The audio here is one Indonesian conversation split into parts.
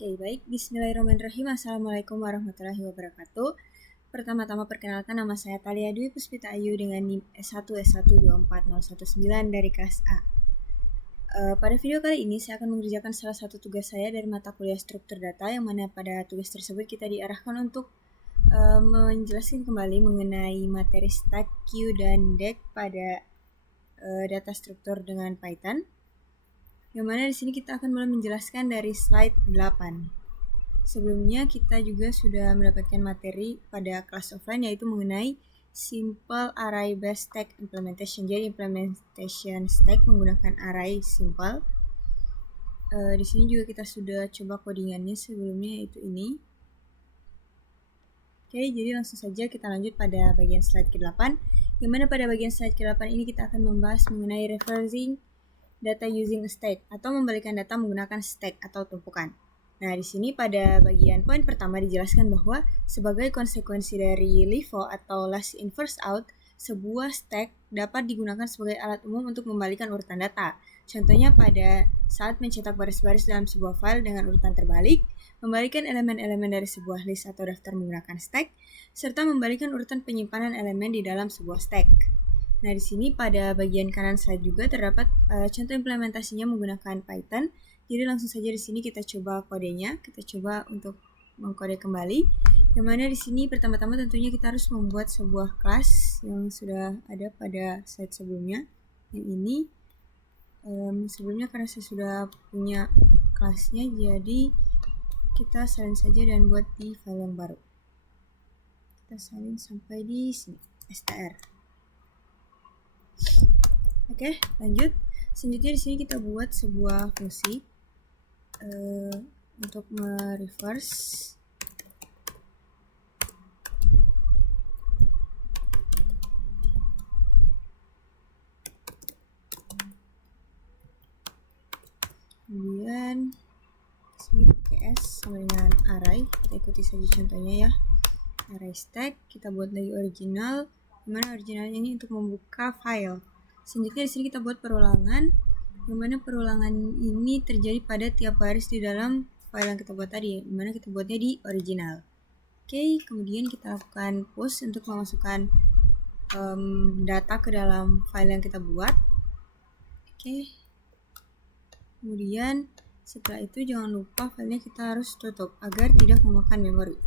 Oke, baik. Bismillahirrahmanirrahim. Assalamualaikum warahmatullahi wabarakatuh. Pertama-tama perkenalkan, nama saya Thalia Dwi Puspita Ayu dengan NIM S1S124019 dari kelas A. Pada video kali ini saya akan mengerjakan salah satu tugas saya dari mata kuliah struktur data, yang mana pada tugas tersebut kita diarahkan untuk menjelaskan kembali mengenai materi stack, queue, dan DAG pada data struktur dengan Python. Yang mana di sini kita akan mulai menjelaskan dari slide 8. Sebelumnya kita juga sudah mendapatkan materi pada kelas offline, yaitu mengenai simple array based stack implementation. Jadi implementation stack menggunakan array simple. Di sini juga kita sudah coba codingannya sebelumnya, yaitu ini. Oke, jadi langsung saja kita lanjut pada bagian slide ke-8, yang mana pada bagian slide ke-8 ini kita akan membahas mengenai reversing data using a stack, atau membalikan data menggunakan stack atau tumpukan. Nah, di sini pada bagian poin pertama dijelaskan bahwa sebagai konsekuensi dari LIFO atau last in first out, sebuah stack dapat digunakan sebagai alat umum untuk membalikan urutan data. Contohnya pada saat mencetak baris-baris dalam sebuah file dengan urutan terbalik, membalikan elemen-elemen dari sebuah list atau daftar menggunakan stack, serta membalikan urutan penyimpanan elemen di dalam sebuah stack. Nah, di sini pada bagian kanan slide juga terdapat contoh implementasinya menggunakan Python. Jadi langsung saja di sini kita coba kodenya. Kita coba untuk mengkode kembali. Yang mana di sini pertama-tama tentunya kita harus membuat sebuah kelas yang sudah ada pada slide sebelumnya. Yang ini sebelumnya karena saya sudah punya kelasnya, jadi kita salin saja dan buat di file yang baru. Kita salin sampai di sini, str. Oke, lanjut. Selanjutnya di sini kita buat sebuah fungsi untuk mereverse kemudian sini pakai S sama dengan array. Kita ikuti saja contohnya ya. Array stack, kita buat lagi original, dimana originalnya ini untuk membuka file. Selanjutnya di sini kita buat perulangan, yang mana perulangan ini terjadi pada tiap baris di dalam file yang kita buat tadi, yang mana kita buatnya di original. Oke, kemudian kita lakukan push untuk memasukkan data ke dalam file yang kita buat. Oke, kemudian setelah itu jangan lupa filenya kita harus tutup agar tidak memakan memori.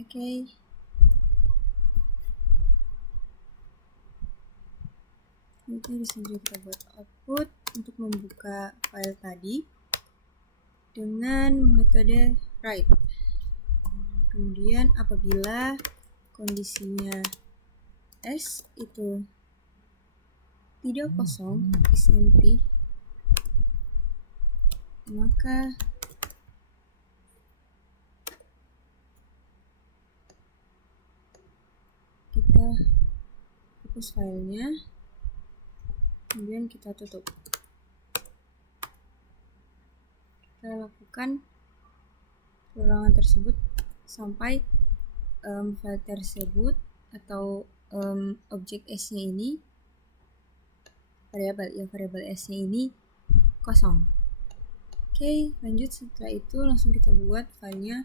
Oke. Nanti di sini kita buat output untuk membuka file tadi dengan metode write. Kemudian apabila kondisinya S itu tidak kosong, is empty, maka kita hapus filenya, kemudian kita tutup. Kita lakukan perulangan tersebut sampai file tersebut atau objek S-nya ini, variabel S-nya ini kosong. Oke, lanjut. Setelah itu langsung kita buat filenya,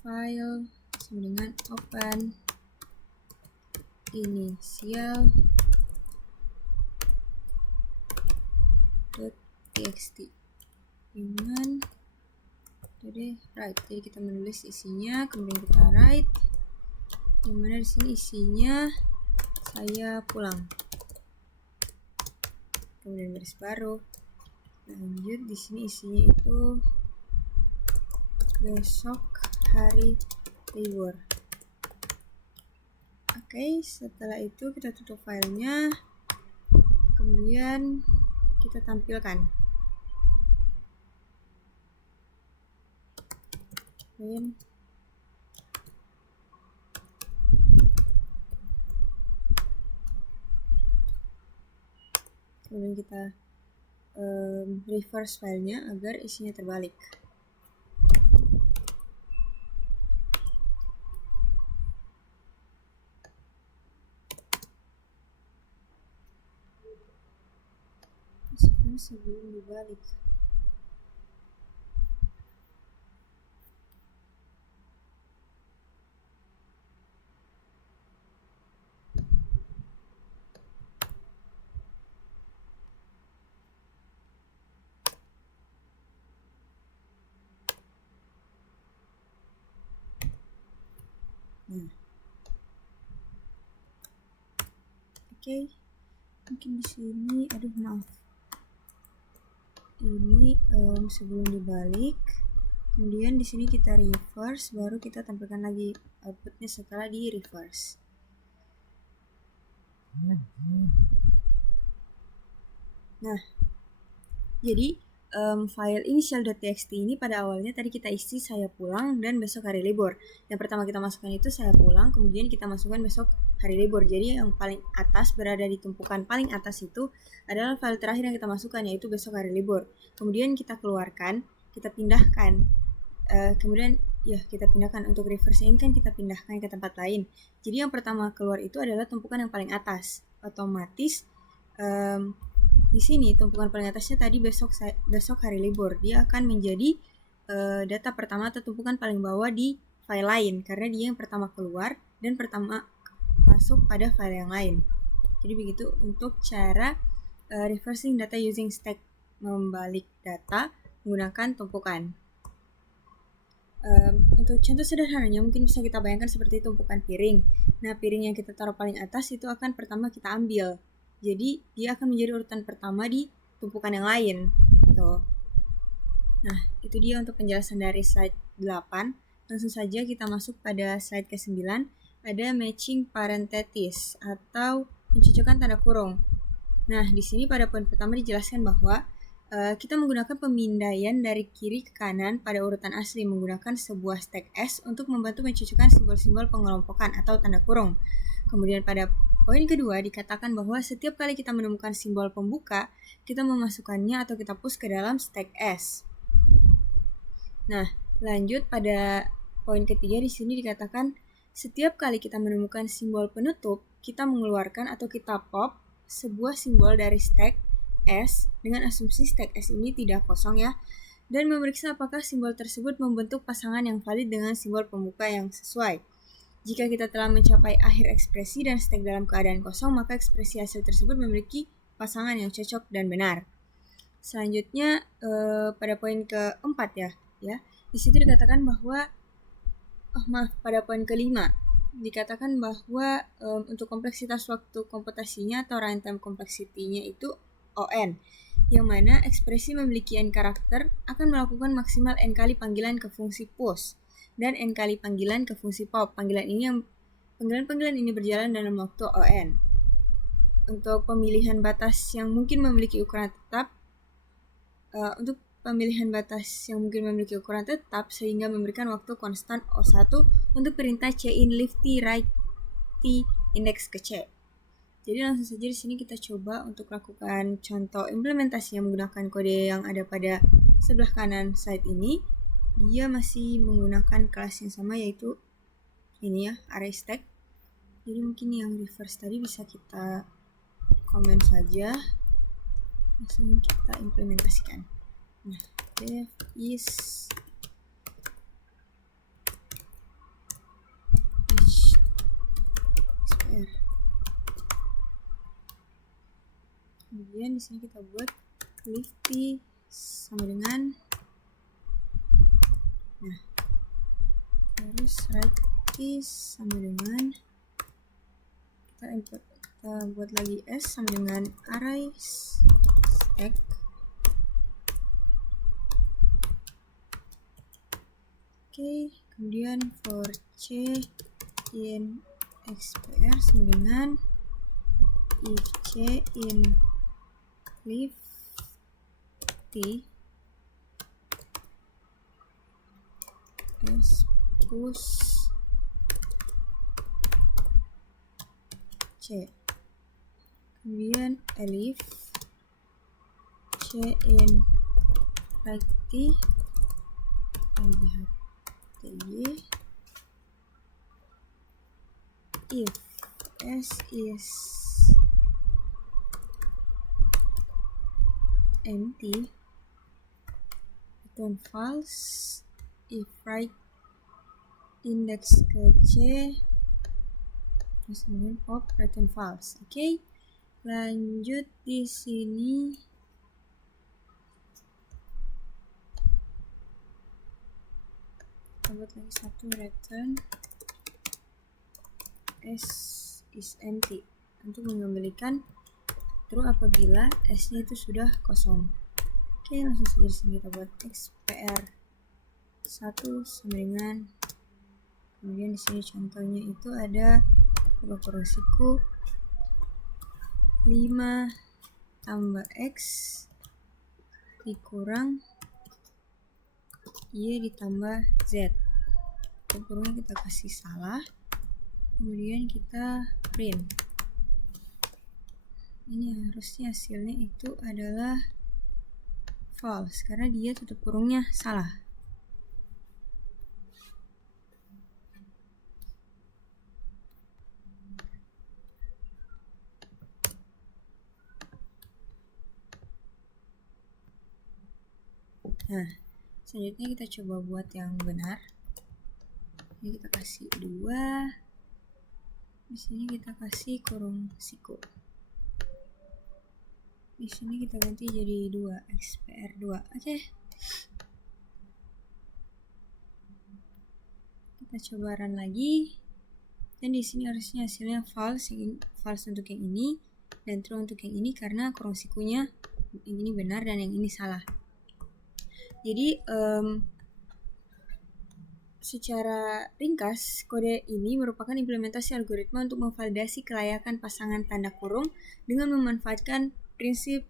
file sama dengan open initial.txt dengan metode write. Jadi kita menulis isinya, kemudian kita write, yang mana di sini isinya saya pulang, kemudian baris baru. Lanjut, di sini isinya itu besok hari libur. Oke, setelah itu kita tutup filenya, kemudian kita tampilkan. Kemudian kita reverse filenya agar isinya terbalik. sebelum dibalik. Nah, oke. Mungkin di sini, aduh maaf. Ini sebelum dibalik. Kemudian di sini kita reverse, baru kita tampilkan lagi outputnya setelah di reverse. Nah, jadi file initial.txt ini pada awalnya tadi kita isi saya pulang dan besok hari libur. Yang pertama kita masukkan itu saya pulang, kemudian kita masukkan besok hari libur. Jadi yang paling atas berada di tumpukan paling atas itu adalah file terakhir yang kita masukkan, yaitu besok hari libur. Kemudian kita keluarkan, kita pindahkan. Kemudian ya kita pindahkan untuk reverse ini kan kita pindahkan ke tempat lain. Jadi yang pertama keluar itu adalah tumpukan yang paling atas. Otomatis di sini tumpukan paling atasnya tadi besok hari libur, dia akan menjadi data pertama atau tumpukan paling bawah di file lain karena dia yang pertama keluar dan pertama masuk pada file yang lain. Jadi begitu untuk cara reversing data using stack, membalik data menggunakan tumpukan. Untuk contoh sederhananya mungkin bisa kita bayangkan seperti tumpukan piring. Nah, piring yang kita taruh paling atas itu akan pertama kita ambil. Jadi dia akan menjadi urutan pertama di tumpukan yang lain. Tuh. Nah, itu dia untuk penjelasan dari slide 8. Langsung saja kita masuk pada slide ke-9. Ada matching parenthesis atau mencocokkan tanda kurung. Nah, di sini pada poin pertama dijelaskan bahwa kita menggunakan pemindaian dari kiri ke kanan pada urutan asli menggunakan sebuah stack S untuk membantu mencocokkan simbol-simbol pengelompokan atau tanda kurung. Kemudian pada poin kedua dikatakan bahwa setiap kali kita menemukan simbol pembuka, kita memasukkannya atau kita push ke dalam stack S. Nah, lanjut pada poin ketiga di sini dikatakan setiap kali kita menemukan simbol penutup, kita mengeluarkan atau kita pop sebuah simbol dari stack S dengan asumsi stack S ini tidak kosong ya, dan memeriksa apakah simbol tersebut membentuk pasangan yang valid dengan simbol pembuka yang sesuai. Jika kita telah mencapai akhir ekspresi dan stack dalam keadaan kosong, maka ekspresi hasil tersebut memiliki pasangan yang cocok dan benar. Selanjutnya pada poin keempat ya. Di situ dikatakan bahwa pada poin kelima dikatakan bahwa untuk kompleksitas waktu komputasinya atau runtime complexity-nya itu ON, yang mana ekspresi memiliki n karakter akan melakukan maksimal n kali panggilan ke fungsi push dan n kali panggilan ke fungsi pop. Panggilan-panggilan ini berjalan dalam waktu ON. Untuk pemilihan batas yang mungkin memiliki ukuran tetap, sehingga memberikan waktu konstan O1 untuk perintah cin lefty righty index ke C. Jadi langsung saja di sini kita coba untuk lakukan contoh implementasi yang menggunakan kode yang ada pada sebelah kanan slide ini. Dia masih menggunakan kelas yang sama, yaitu ini ya, array stack. Jadi mungkin yang reverse tadi bisa kita komen saja. Langsung kita implementasikan. Nah, def is xpr. Kemudian di sini kita buat lefty sama dengan terus righty sama dengan kita buat lagi S sama dengan array stack. Oke, kemudian for C in xpr sama dengan if C in lefty S push C. Kemudian elif C in righty if S is empty, return false. If right index ke C, terus kemudian pop return false. Oke. Lanjut di sini kita buat lagi satu, return S is empty untuk mengembalikan true apabila S-nya itu sudah kosong. Oke, langsung saja di sini kita buat XPR 1 sama dengan, kemudian di sini contohnya itu ada buka kurung siku 5 tambah X dikurang Y ditambah Z. Kurungnya kita kasih salah, kemudian kita print. Ini harusnya hasilnya itu adalah false karena dia tutup kurungnya salah. Nah, selanjutnya kita coba buat yang benar. Ini kita kasih 2. Di sini kita kasih kurung siku. Di sini kita ganti jadi 2, XPR 2. Oke. Kita coba run lagi. Dan di sini harusnya hasilnya false, false untuk yang ini dan true untuk yang ini karena kurung sikunya yang ini benar dan yang ini salah. Jadi secara ringkas, kode ini merupakan implementasi algoritma untuk memvalidasi kelayakan pasangan tanda kurung dengan memanfaatkan prinsip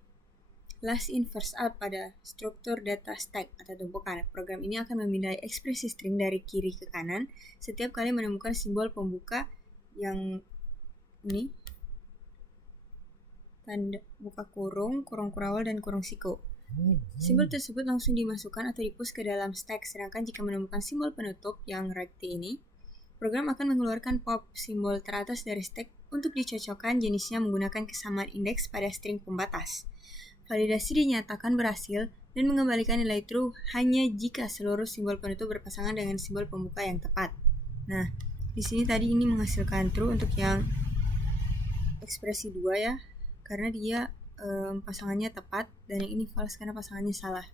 last in first out pada struktur data stack atau tumpukan. Program ini akan memindai ekspresi string dari kiri ke kanan setiap kali menemukan simbol pembuka yang ini, tanda buka kurung, kurung kurawal, dan kurung siku. Simbol tersebut langsung dimasukkan atau di-push ke dalam stack, sedangkan jika menemukan simbol penutup yang recti ini, program akan mengeluarkan pop simbol teratas dari stack untuk dicocokkan jenisnya menggunakan kesamaan indeks pada string pembatas. Validasi dinyatakan berhasil dan mengembalikan nilai true hanya jika seluruh simbol penutup berpasangan dengan simbol pembuka yang tepat. Nah, di sini tadi ini menghasilkan true untuk yang ekspresi 2 ya, karena dia pasangannya tepat dan yang ini false karena pasangannya salah.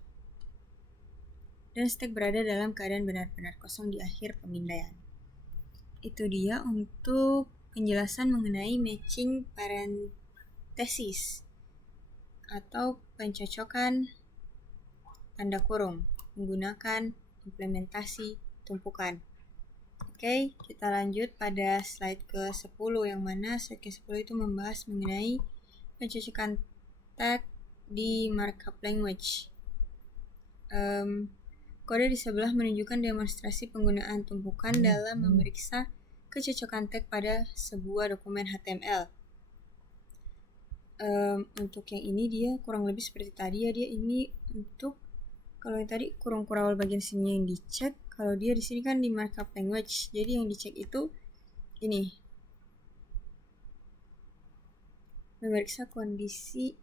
Dan stack berada dalam keadaan benar-benar kosong di akhir pemindaian. Itu dia untuk penjelasan mengenai matching parenthesis atau pencocokan tanda kurung menggunakan implementasi tumpukan. Oke, kita lanjut pada slide ke-10 yang mana slide ke-10 itu membahas mengenai pencocokan tag di markup language. Kode di sebelah menunjukkan demonstrasi penggunaan tumpukan dalam memeriksa kecocokan tag pada sebuah dokumen HTML. Untuk yang ini dia kurang lebih seperti tadi ya, dia ini untuk, kalau yang tadi kurung kurawal bagian sini yang dicek, kalau dia di sini kan di markup language, jadi yang dicek itu ini, memeriksa kondisi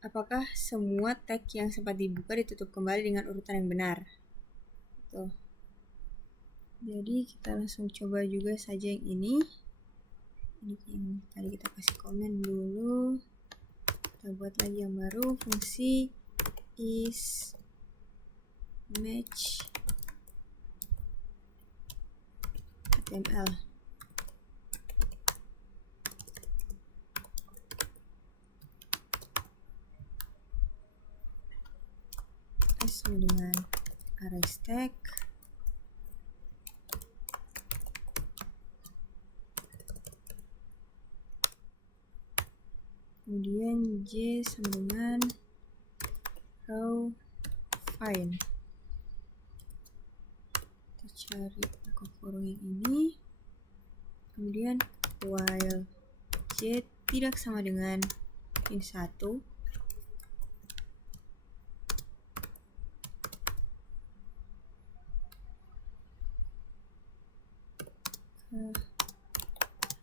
apakah semua tag yang sempat dibuka ditutup kembali dengan urutan yang benar. Tuh. Jadi kita langsung coba juga saja yang ini. Ini yang tadi kita kasih komen dulu. Kita buat lagi yang baru, fungsi is match HTML. Sama dengan array stack. Kemudian J sama dengan row find. Kita cari buka kurung yang ini. Kemudian while J tidak sama dengan int 1,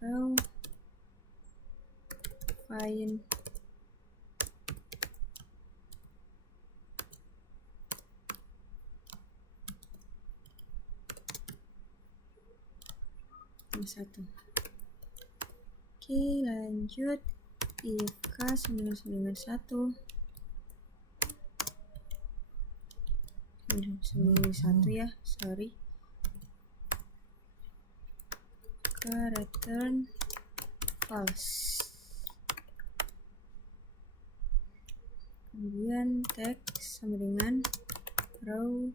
row find 1. Oke, lanjut. If K sama dengan 1. Sebelum 1 ya, sorry. K return false. Kemudian text sama dengan row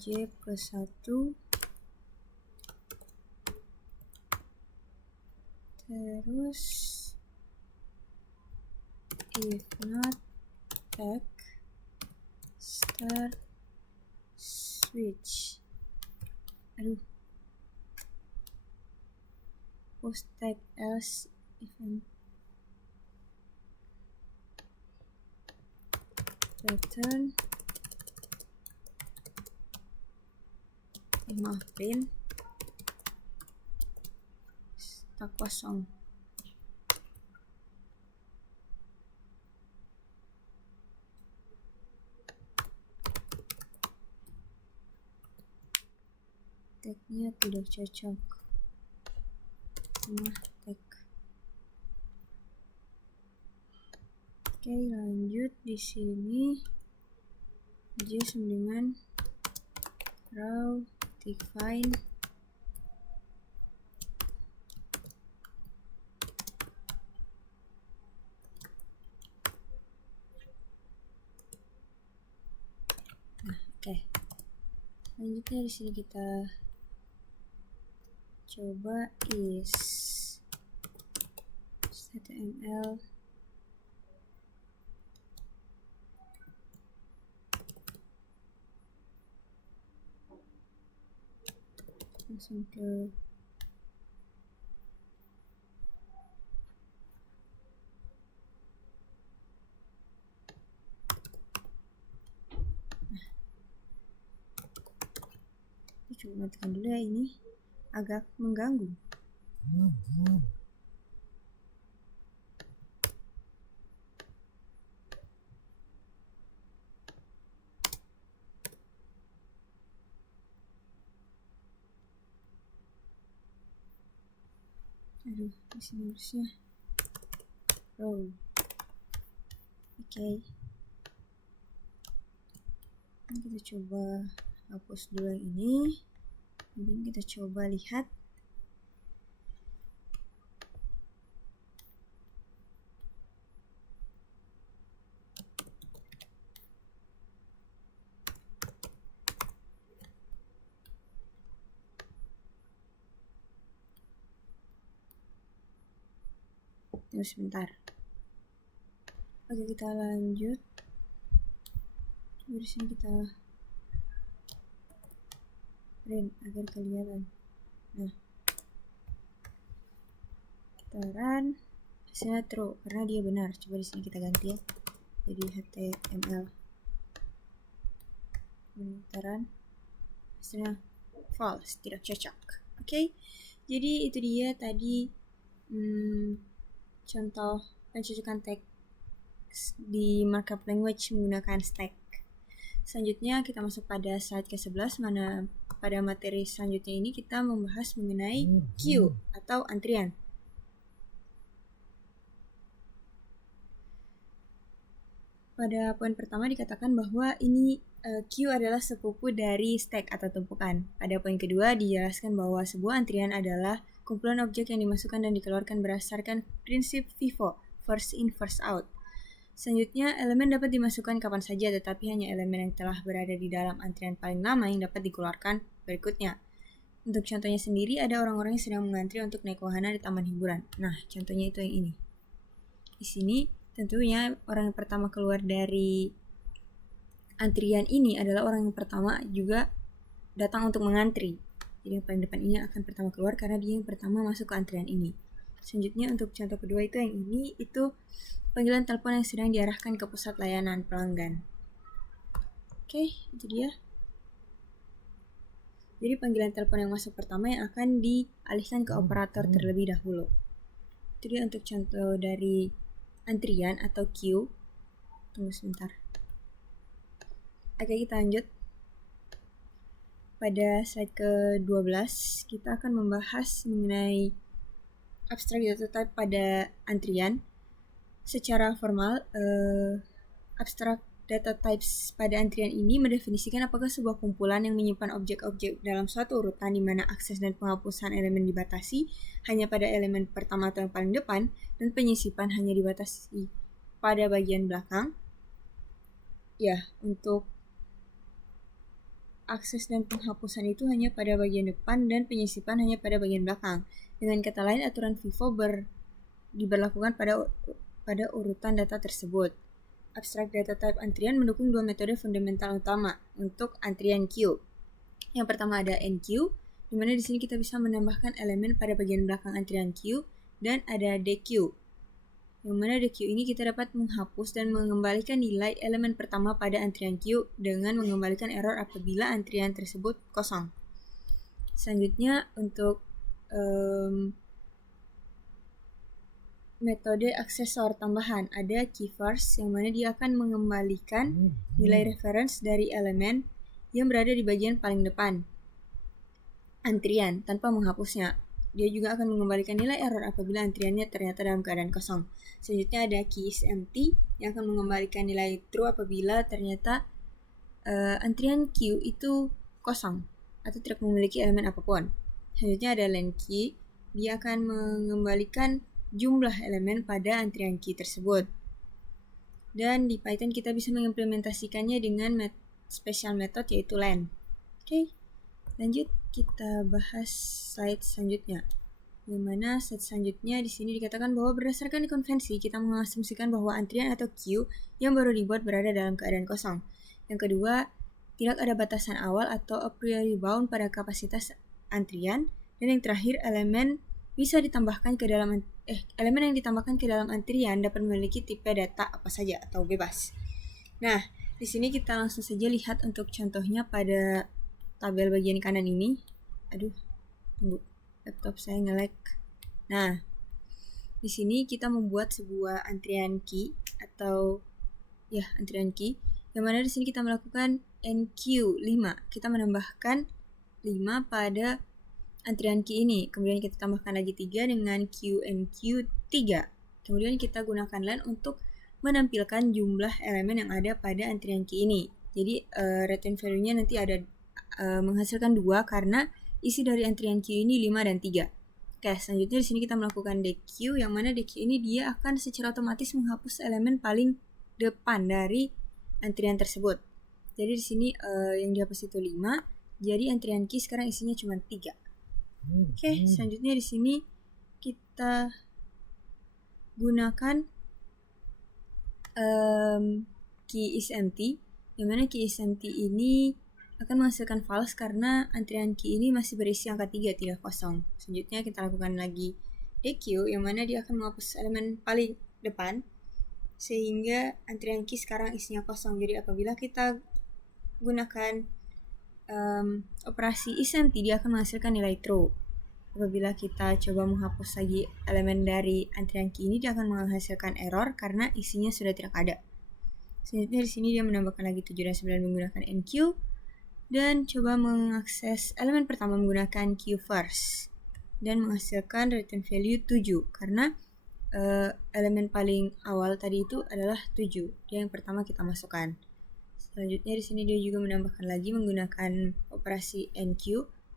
J plus 1. Terus if not tag start switch. Post tag else event return print tak kosong. Tagnya tidak cocok sama tag. Oke, lanjut di sini J sama dengan row define Oke. Selanjutnya di sini kita coba is HTML langsung ke coba matikan dulu ya, ini agak mengganggu. Di sini harusnya row. Oke. Ini kita coba hapus dulu yang ini. Kemudian kita coba lihat tunggu sebentar. Oke, kita lanjut. Di sini kita print agar kelihatan. Nah, kita run, hasilnya true karena dia benar. Coba di sini kita ganti ya, jadi HTML. Kita run, hasilnya false, tidak cocok. Oke, jadi itu dia tadi contoh pencocokan teks di markup language menggunakan stack. Selanjutnya kita masuk pada slide ke-11, mana pada materi selanjutnya ini kita membahas mengenai queue atau antrian. Pada poin pertama dikatakan bahwa ini queue adalah sepupu dari stack atau tumpukan. Pada poin kedua dijelaskan bahwa sebuah antrian adalah kumpulan objek yang dimasukkan dan dikeluarkan berdasarkan prinsip FIFO, first in first out. Selanjutnya, elemen dapat dimasukkan kapan saja, tetapi hanya elemen yang telah berada di dalam antrian paling lama yang dapat dikeluarkan berikutnya. Untuk contohnya sendiri, ada orang-orang yang sedang mengantri untuk naik wahana di taman hiburan. Nah, contohnya itu yang ini. Di sini, tentunya orang yang pertama keluar dari antrian ini adalah orang yang pertama juga datang untuk mengantri. Jadi yang paling depan ini akan pertama keluar karena dia yang pertama masuk ke antrian ini. Selanjutnya untuk contoh kedua itu yang ini, itu panggilan telepon yang sedang diarahkan ke pusat layanan pelanggan. Oke, itu dia. Jadi panggilan telepon yang masuk pertama yang akan dialihkan ke operator terlebih dahulu. Itu dia untuk contoh dari antrian atau queue. Tunggu sebentar. Oke, kita lanjut. Pada slide ke-12 kita akan membahas mengenai abstract data type pada antrian. Secara formal, abstract data types pada antrian ini mendefinisikan apakah sebuah kumpulan yang menyimpan objek-objek dalam suatu urutan di mana akses dan penghapusan elemen dibatasi hanya pada elemen pertama atau yang paling depan, dan penyisipan hanya dibatasi pada bagian belakang. Ya, untuk akses dan penghapusan itu hanya pada bagian depan dan penyisipan hanya pada bagian belakang. Dengan kata lain, aturan FIFO diberlakukan pada urutan data tersebut. Abstract data type antrian mendukung dua metode fundamental utama untuk antrian queue. Yang pertama ada NQ, di mana di sini kita bisa menambahkan elemen pada bagian belakang antrian queue, dan ada DQ. Yang mana DQ ini kita dapat menghapus dan mengembalikan nilai elemen pertama pada antrian queue dengan mengembalikan error apabila antrian tersebut kosong. Selanjutnya untuk metode aksesor tambahan ada key first, yang mana dia akan mengembalikan nilai reference dari elemen yang berada di bagian paling depan antrian tanpa menghapusnya. Dia juga akan mengembalikan nilai error apabila antriannya ternyata dalam keadaan kosong. Selanjutnya ada key is empty, yang akan mengembalikan nilai true apabila ternyata antrian queue itu kosong atau tidak memiliki elemen apapun. Selanjutnya ada len key, dia akan mengembalikan jumlah elemen pada antrian key tersebut. Dan di Python kita bisa mengimplementasikannya dengan special method yaitu len. Oke, lanjut kita bahas slide selanjutnya. Dimana slide selanjutnya di sini dikatakan bahwa berdasarkan konvensi kita mengasumsikan bahwa antrian atau queue yang baru dibuat berada dalam keadaan kosong. Yang kedua, tidak ada batasan awal atau a priori bound pada kapasitas antrian. Dan yang terakhir, elemen yang ditambahkan ke dalam antrian dapat memiliki tipe data apa saja atau bebas. Nah, di sini kita langsung saja lihat untuk contohnya pada tabel bagian kanan ini. Aduh, tunggu, laptop saya nge-lag. Nah, di sini kita membuat sebuah antrian key atau antrian key, yang mana di sini kita melakukan NQ5. Kita menambahkan 5 pada antrian key ini, kemudian kita tambahkan lagi 3 dengan QNQ3. Kemudian kita gunakan len untuk menampilkan jumlah elemen yang ada pada antrian key ini. Jadi return value-nya nanti ada menghasilkan 2 karena isi dari antrian queue ini 5 dan 3. Oke, selanjutnya di sini kita melakukan DQ, yang mana DQ ini dia akan secara otomatis menghapus elemen paling depan dari antrian tersebut. Jadi di sini yang dihapus itu 5, jadi antrian key sekarang isinya cuma 3. Oke, selanjutnya di sini kita gunakan key is empty, yang mana key is empty ini akan menghasilkan false karena antrian key ini masih berisi angka 3, tidak kosong. Selanjutnya kita lakukan lagi DQ, yang mana dia akan menghapus elemen paling depan sehingga antrian key sekarang isinya kosong. Jadi apabila kita gunakan operasi is empty, dia akan menghasilkan nilai true. Apabila kita coba menghapus lagi elemen dari antrian key ini, dia akan menghasilkan error karena isinya sudah tidak ada. Selanjutnya di sini dia menambahkan lagi 7 dan 9 menggunakan NQ, dan coba mengakses elemen pertama menggunakan Q first dan menghasilkan return value 7 karena elemen paling awal tadi itu adalah 7, dia yang pertama kita masukkan. Selanjutnya di sini dia juga menambahkan lagi menggunakan operasi NQ,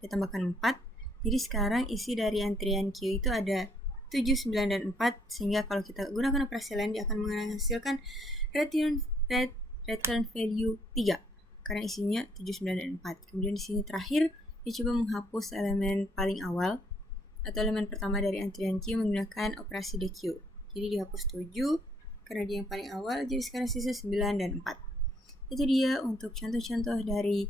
dia tambahkan 4. Jadi sekarang isi dari antrian Q itu ada 7, 9, dan 4, sehingga kalau kita gunakan operasi lain dia akan menghasilkan return value 3 karena isinya 7, 9, dan 4. Kemudian di sini terakhir dia coba menghapus elemen paling awal atau elemen pertama dari antrian Q menggunakan operasi DQ. Jadi dihapus 7 karena dia yang paling awal, jadi sekarang sisa 9 dan 4. Itu dia untuk contoh-contoh dari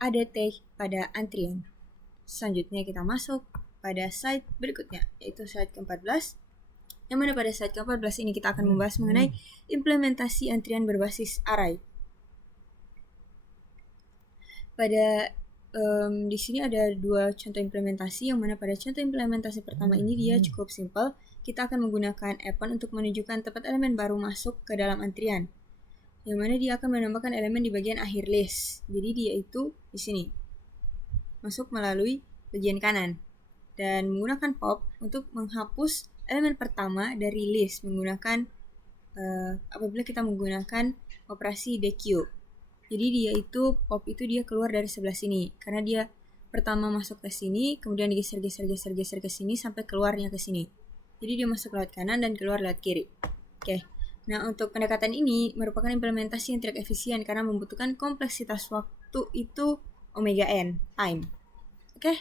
ADT pada antrian. Selanjutnya kita masuk pada slide berikutnya, yaitu slide ke-14. Yang mana pada slide ke-14 ini kita akan membahas mengenai implementasi antrian berbasis array. Pada di sini ada 2 contoh implementasi, yang mana pada contoh implementasi pertama ini dia cukup simple. Kita akan menggunakan append untuk menunjukkan tempat elemen baru masuk ke dalam antrian. yang mana dia akan menambahkan elemen di bagian akhir list. Jadi dia itu di sini masuk melalui bagian kanan dan menggunakan pop untuk menghapus elemen pertama dari list menggunakan apabila kita menggunakan operasi dequeue. Jadi dia itu pop itu dia keluar dari sebelah sini karena dia pertama masuk ke sini, kemudian digeser ke sini sampai keluarnya ke sini. Jadi dia masuk lewat kanan dan keluar lewat kiri. Oke. Nah, untuk pendekatan ini merupakan implementasi yang tidak efisien karena membutuhkan kompleksitas waktu itu omega n time. Oke.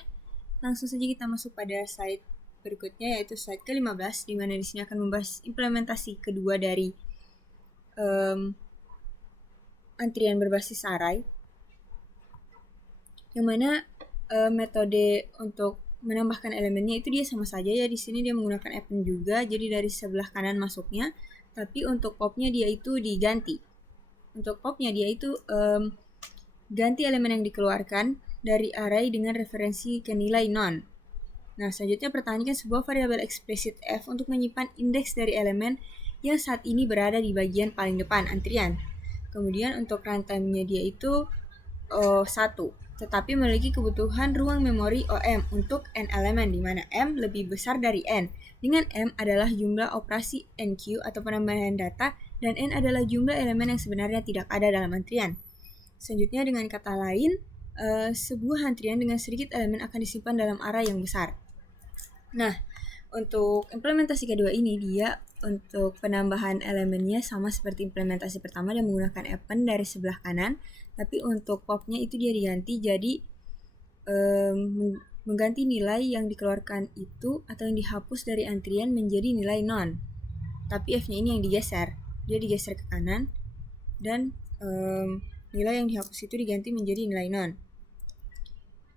Langsung saja kita masuk pada slide berikutnya yaitu slide ke-15 di mana di sini akan membahas implementasi kedua dari antrian berbasis array. Yang mana metode untuk menambahkan elemennya itu dia sama saja ya. Di sini dia menggunakan append juga, jadi dari sebelah kanan masuknya, tapi untuk popnya dia itu diganti. Untuk popnya dia itu ganti elemen yang dikeluarkan dari array dengan referensi ke nilai non. Nah, selanjutnya pertahankan sebuah variabel eksplisit f untuk menyimpan indeks dari elemen yang saat ini berada di bagian paling depan antrian. Kemudian untuk runtime-nya dia itu 1, tetapi memiliki kebutuhan ruang memori OM untuk n elemen, di mana M lebih besar dari N, dengan M adalah jumlah operasi NQ atau penambahan data, dan N adalah jumlah elemen yang sebenarnya tidak ada dalam antrian. Selanjutnya dengan kata lain, sebuah antrian dengan sedikit elemen akan disimpan dalam array yang besar. Nah, untuk implementasi kedua ini dia untuk penambahan elemennya sama seperti implementasi pertama, dia menggunakan append dari sebelah kanan, tapi untuk popnya itu dia diganti jadi mengganti nilai yang dikeluarkan itu atau yang dihapus dari antrian menjadi nilai non. Tapi f-nya ini yang digeser, dia digeser ke kanan dan nilai yang dihapus itu diganti menjadi nilai non.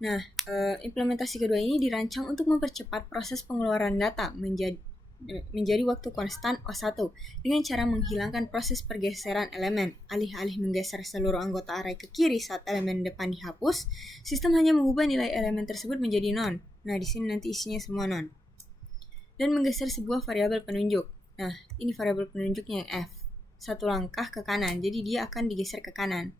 Nah, implementasi kedua ini dirancang untuk mempercepat proses pengeluaran data menjadi waktu konstan O1 dengan cara menghilangkan proses pergeseran elemen. Alih-alih menggeser seluruh anggota array ke kiri saat elemen depan dihapus, sistem hanya mengubah nilai elemen tersebut menjadi non. Nah, di sini nanti isinya semua non. Dan menggeser sebuah variabel penunjuk. Nah, ini variabel penunjuknya yang f. Satu langkah ke kanan, jadi dia akan digeser ke kanan.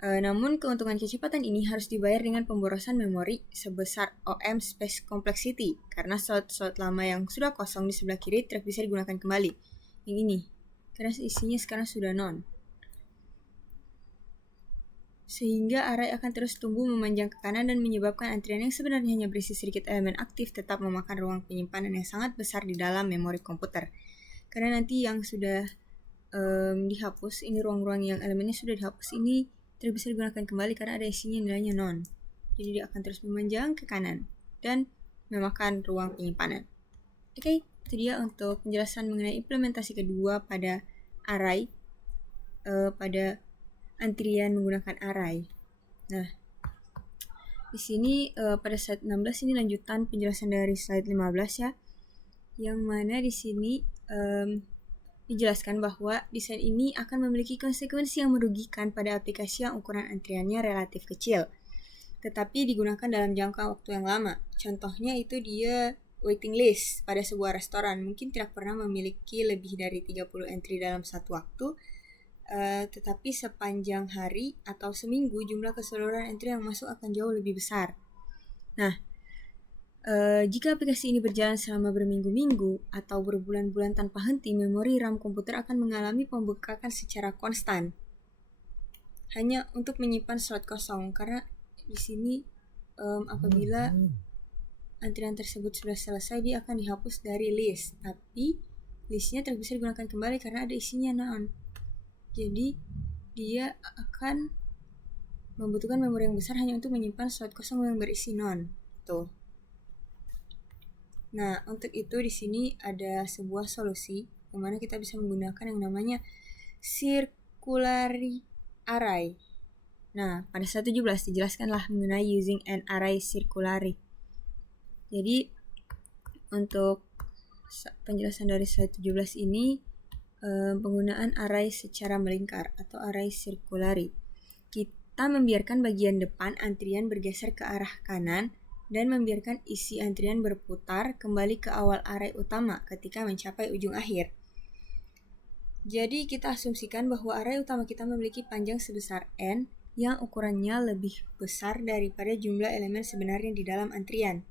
Namun keuntungan kecepatan ini harus dibayar dengan pemborosan memori sebesar OM space complexity karena slot-slot lama yang sudah kosong di sebelah kiri tidak bisa digunakan kembali. Yang ini, karena isinya sekarang sudah non. Sehingga array akan terus tumbuh memanjang ke kanan dan menyebabkan antrian yang sebenarnya hanya berisi sedikit elemen aktif tetap memakan ruang penyimpanan yang sangat besar di dalam memori komputer. Karena nanti yang sudah dihapus, ini ruang-ruang yang elemennya sudah dihapus ini tidak bisa digunakan kembali karena ada isinya nilainya non. Jadi dia akan terus memanjang ke kanan dan memakan ruang penyimpanan. Oke, itu dia untuk penjelasan mengenai implementasi kedua pada array, pada antrian menggunakan array. Nah, di sini pada slide 16 ini lanjutan penjelasan dari slide 15 ya, yang mana di sini dijelaskan bahwa desain ini akan memiliki konsekuensi yang merugikan pada aplikasi yang ukuran antriannya relatif kecil, tetapi digunakan dalam jangka waktu yang lama. Contohnya itu dia waiting list pada sebuah restoran. Mungkin tidak pernah memiliki lebih dari 30 entry dalam satu waktu, tetapi sepanjang hari atau seminggu jumlah keseluruhan entry yang masuk akan jauh lebih besar. Nah, jika aplikasi ini berjalan selama berminggu-minggu atau berbulan-bulan tanpa henti, memori RAM komputer akan mengalami pembengkakan secara konstan hanya untuk menyimpan slot kosong. Karena di sini apabila antrian tersebut sudah selesai, dia akan dihapus dari list, tapi listnya tidak bisa digunakan kembali karena ada isinya non. Jadi dia akan membutuhkan memori yang besar hanya untuk menyimpan slot kosong yang berisi non. Tuh. Nah, untuk itu di sini ada sebuah solusi yang mana kita bisa menggunakan yang namanya circular array. Nah, pada slide 17 dijelaskanlah mengenai using an array circular. Jadi, untuk penjelasan dari slide 17 ini penggunaan array secara melingkar atau array circular. Kita membiarkan bagian depan antrian bergeser ke arah kanan dan membiarkan isi antrian berputar kembali ke awal array utama ketika mencapai ujung akhir. Jadi kita asumsikan bahwa array utama kita memiliki panjang sebesar n yang ukurannya lebih besar daripada jumlah elemen sebenarnya di dalam antrian.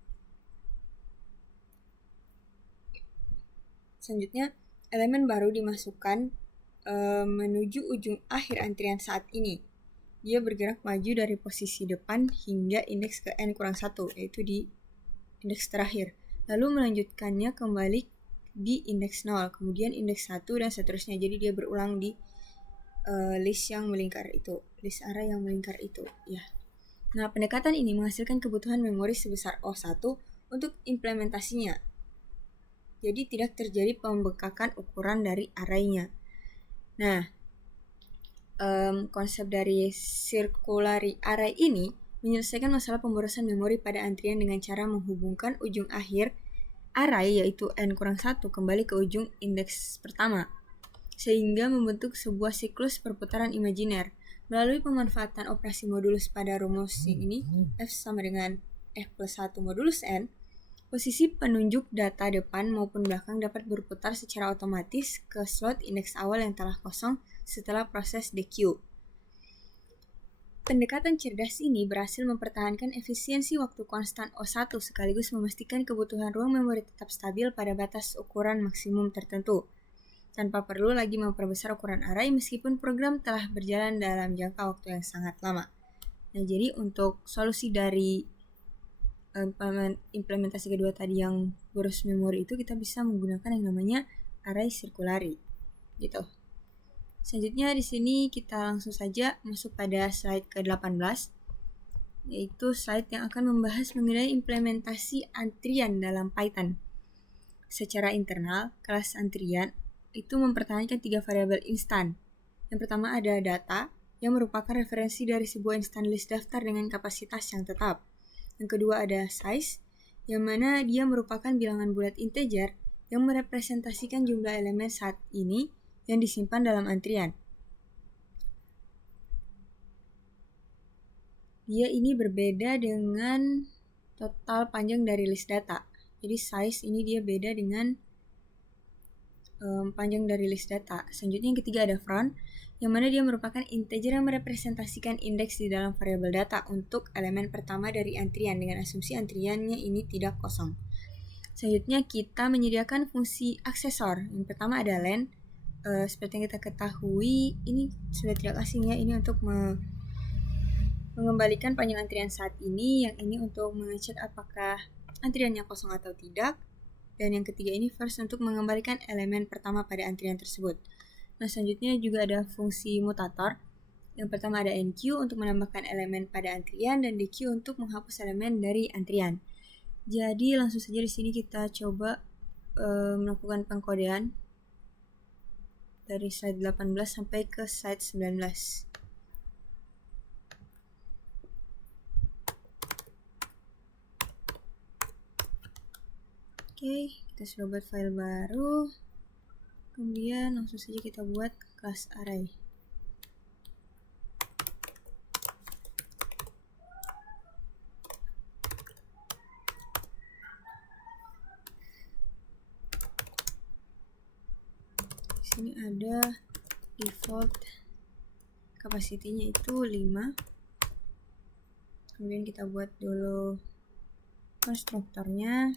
Selanjutnya, elemen baru dimasukkan menuju ujung akhir antrian saat ini. Dia bergerak maju dari posisi depan hingga indeks ke n-1, yaitu di indeks terakhir. Lalu melanjutkannya kembali di indeks 0, kemudian indeks 1, dan seterusnya. Jadi dia berulang di list yang melingkar itu, list array yang melingkar itu. Ya. Nah, pendekatan ini menghasilkan kebutuhan memori sebesar O1 untuk implementasinya. Jadi tidak terjadi pembengkakan ukuran dari array-nya. Nah, konsep dari circular array ini menyelesaikan masalah pemborosan memori pada antrian dengan cara menghubungkan ujung akhir array yaitu n-1 kembali ke ujung indeks pertama, sehingga membentuk sebuah siklus perputaran imajiner. Melalui pemanfaatan operasi modulus pada rumus yang ini, F sama dengan F plus 1 modulus N, posisi penunjuk data depan maupun belakang dapat berputar secara otomatis ke slot indeks awal yang telah kosong setelah proses dequeue. Pendekatan cerdas ini berhasil mempertahankan efisiensi waktu konstan O1 sekaligus memastikan kebutuhan ruang memori tetap stabil pada batas ukuran maksimum tertentu, tanpa perlu lagi memperbesar ukuran array meskipun program telah berjalan dalam jangka waktu yang sangat lama. Nah, jadi untuk solusi dari implementasi kedua tadi yang boros memori itu, kita bisa menggunakan yang namanya array circulari, gitu. Selanjutnya di sini kita langsung saja masuk pada slide ke-18, yaitu slide yang akan membahas mengenai implementasi antrian dalam Python. Secara internal, kelas antrian itu mempertahankan 3 variabel instan. Yang pertama ada data, yang merupakan referensi dari sebuah instan list daftar dengan kapasitas yang tetap. Yang kedua ada size, yang mana dia merupakan bilangan bulat integer yang merepresentasikan jumlah elemen saat ini yang disimpan dalam antrian. Dia ini berbeda dengan total panjang dari list data. Jadi size ini dia beda dengan panjang dari list data. Selanjutnya yang ketiga ada front, yang mana dia merupakan integer yang merepresentasikan indeks di dalam variabel data untuk elemen pertama dari antrian dengan asumsi antriannya ini tidak kosong. Selanjutnya kita menyediakan fungsi aksesor. Yang pertama ada len. Seperti yang kita ketahui, ini sudah tidak asing ya, ini untuk mengembalikan panjang antrian saat ini, yang ini untuk mengecek apakah antriannya kosong atau tidak, dan yang ketiga ini first untuk mengembalikan elemen pertama pada antrian tersebut. Nah, selanjutnya juga ada fungsi mutator. Yang pertama ada enqueue untuk menambahkan elemen pada antrian dan dequeue untuk menghapus elemen dari antrian. Jadi langsung saja di sini kita coba melakukan pengkodean dari slide 18 sampai ke slide 19. Oke, kita sudah buat file baru. Kemudian langsung saja kita buat class array. Ini ada default capacity-nya itu 5. Kemudian kita buat dulu konstruktornya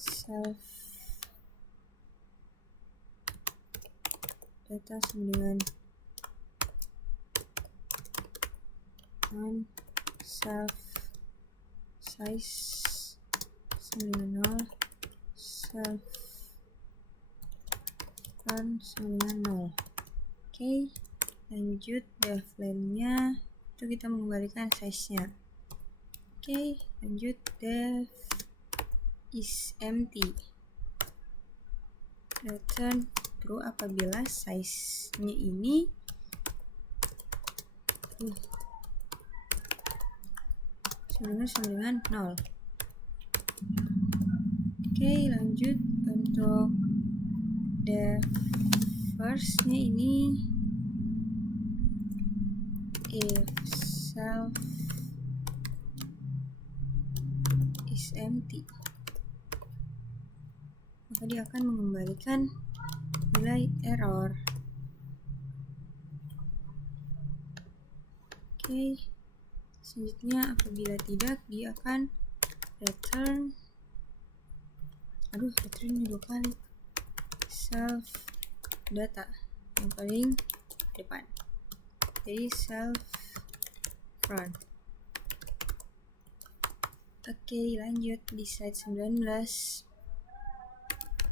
self data sama dengan self size sama dengan 0, self run sama dengan 0. Oke, lanjut def len-nya itu kita mengembalikan size-nya. Oke, lanjut def is empty, return true apabila size-nya ini sama dengan 0. Oke, lanjut untuk def first-nya ini if self is empty, maka maka dia akan mengembalikan nilai error. Oke, selanjutnya apabila tidak, dia akan return dua kali self data yang paling depan, jadi self front. Oke, lanjut di slide 19.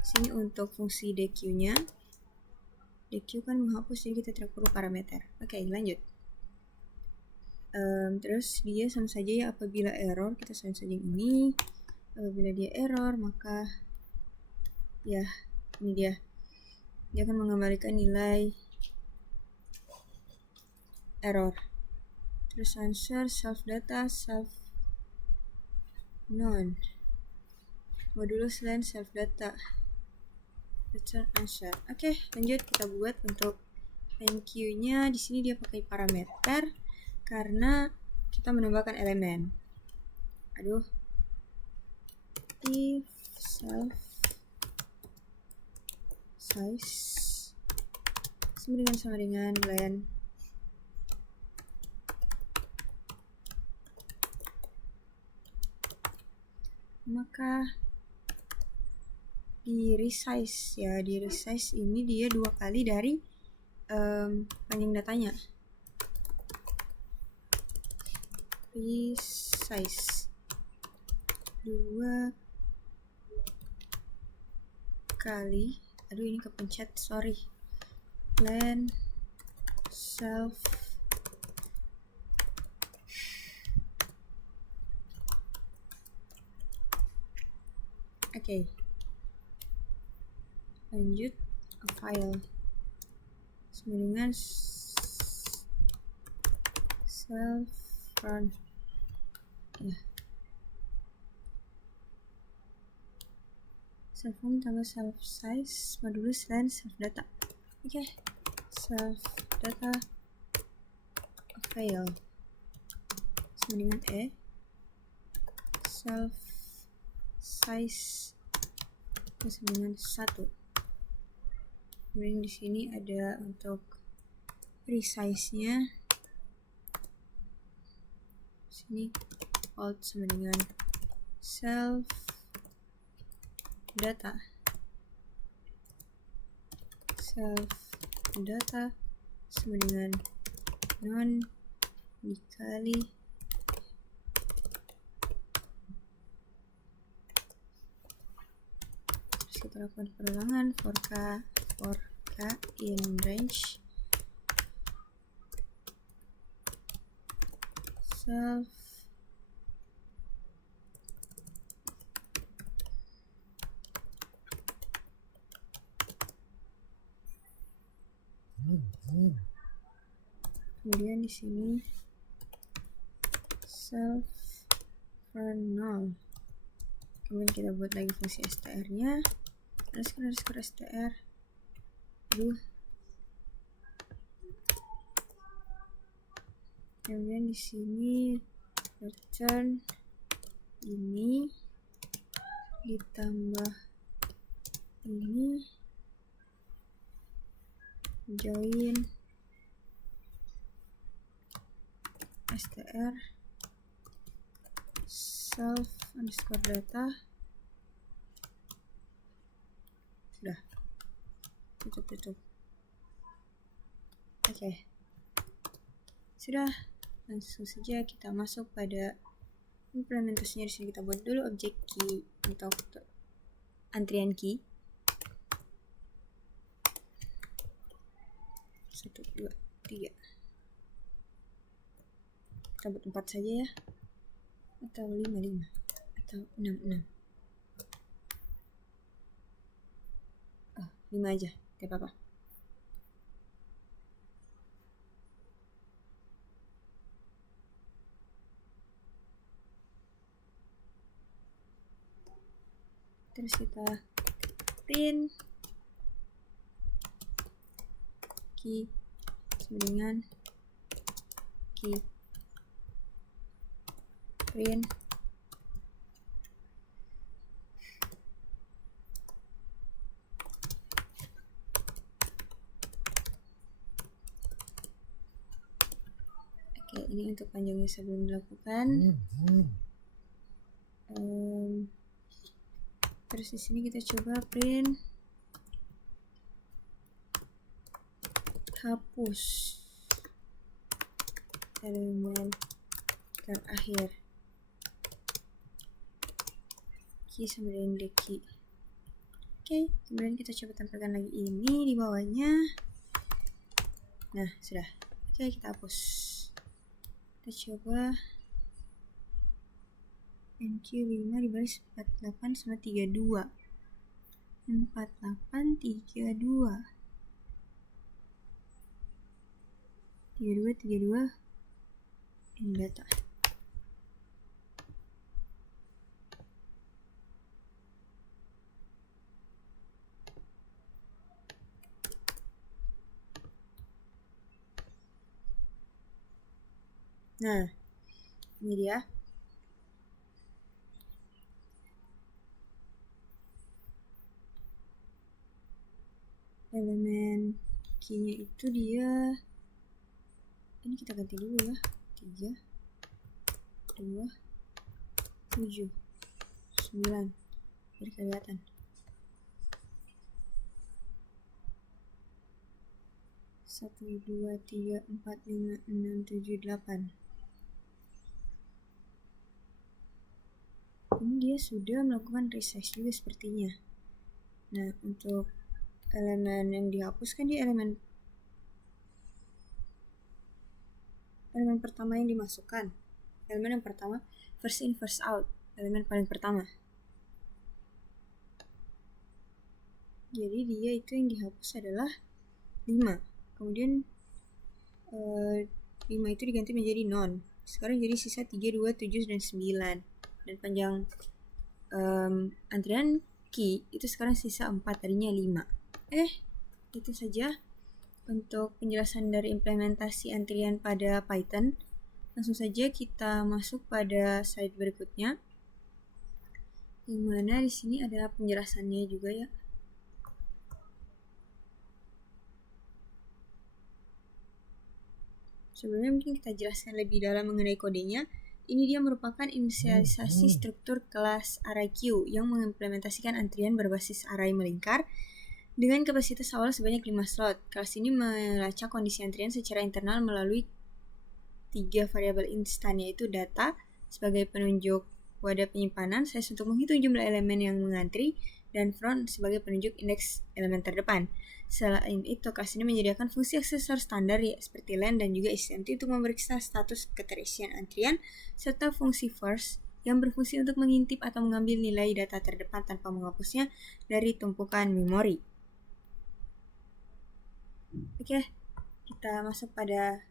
Sini untuk fungsi deq-nya. Deq kan menghapus, jadi kita tidak perlu parameter. Oke, lanjut. Terus dia sama saja ya, apabila error kita sama saja ini. Apabila dia error, maka ya ini dia akan mengembalikan nilai error. Terus answer self data self non modulus len self data return answer. Oke, lanjut kita buat untuk enqueue-nya. Di sini dia pakai parameter karena kita menambahkan elemen. If self size sama dengan len maka di resize ya, di resize ini dia 2 kali dari panjang datanya. Resize 2 kali, ini kepencet, sorry, len self Oke, lanjut file sama dengan self front ya, self front tambah self size modulus len self data. Oke, self data file sama dengan self size sama dengan 1. Kemudian di sini ada untuk resize-nya. Sini alt sama dengan self data sama dengan non dikali kita lakukan perulangan for k in range self kemudian di sini self front null. Kemudian kita buat lagi fungsi str-nya underscore str. Kemudian di sini return ini ditambah ini join str self underscore data. Sudah, tutup. Oke, sudah, langsung saja kita masuk pada implementasinya. Di sini kita buat dulu objek key untuk antrian key. 1, 2, 3. Kita buat 4 saja ya, atau 5, atau 6. 5 aja, tidak apa-apa. Terus kita print key sama dengan key print ini untuk panjangnya sebelum dilakukan. Terus di sini kita coba print hapus elemen terakhir key sama dengan the key. Oke, kemudian kita coba tampilkan lagi ini di bawahnya. Nah, sudah. Oke, kita hapus. Kita coba NQ5 dibaris 48 sama 32. 48, 32. 32 in data. Nah, ini dia. Elemen key-nya itu dia, ini kita ganti dulu ya, 3, 2, 7, 9, biar kelihatan. 1, 2, 3, 4, 5, 6, 7, 8. Ini dia sudah melakukan resize juga sepertinya. Nah, untuk elemen yang dihapuskan dia elemen pertama yang dimasukkan. Elemen yang pertama first in first out, elemen paling pertama. Jadi dia itu yang dihapus adalah 5. Kemudian 5 itu diganti menjadi non. Sekarang jadi sisa 3, 2, 7, dan 9. Dan panjang antrian key itu sekarang sisa 4, tadinya 5. Itu saja untuk penjelasan dari implementasi antrian pada Python. Langsung saja kita masuk pada slide berikutnya, yang mana di sini ada penjelasannya juga ya. Sebelumnya mungkin kita jelaskan lebih dalam mengenai kodenya. Ini dia merupakan inisialisasi struktur kelas ArrayQ yang mengimplementasikan antrian berbasis array melingkar dengan kapasitas awal sebanyak 5 slot. Kelas ini melacak kondisi antrian secara internal melalui 3 variabel instan, yaitu data sebagai penunjuk wadah penyimpanan, size untuk menghitung jumlah elemen yang mengantri, dan front sebagai penunjuk indeks elemen terdepan. Selain itu, kelas ini menyediakan fungsi aksesor standar ya, seperti len dan juga SMT untuk memeriksa status keterisian antrian, serta fungsi first yang berfungsi untuk mengintip atau mengambil nilai data terdepan tanpa menghapusnya dari tumpukan memori. Oke, kita masuk pada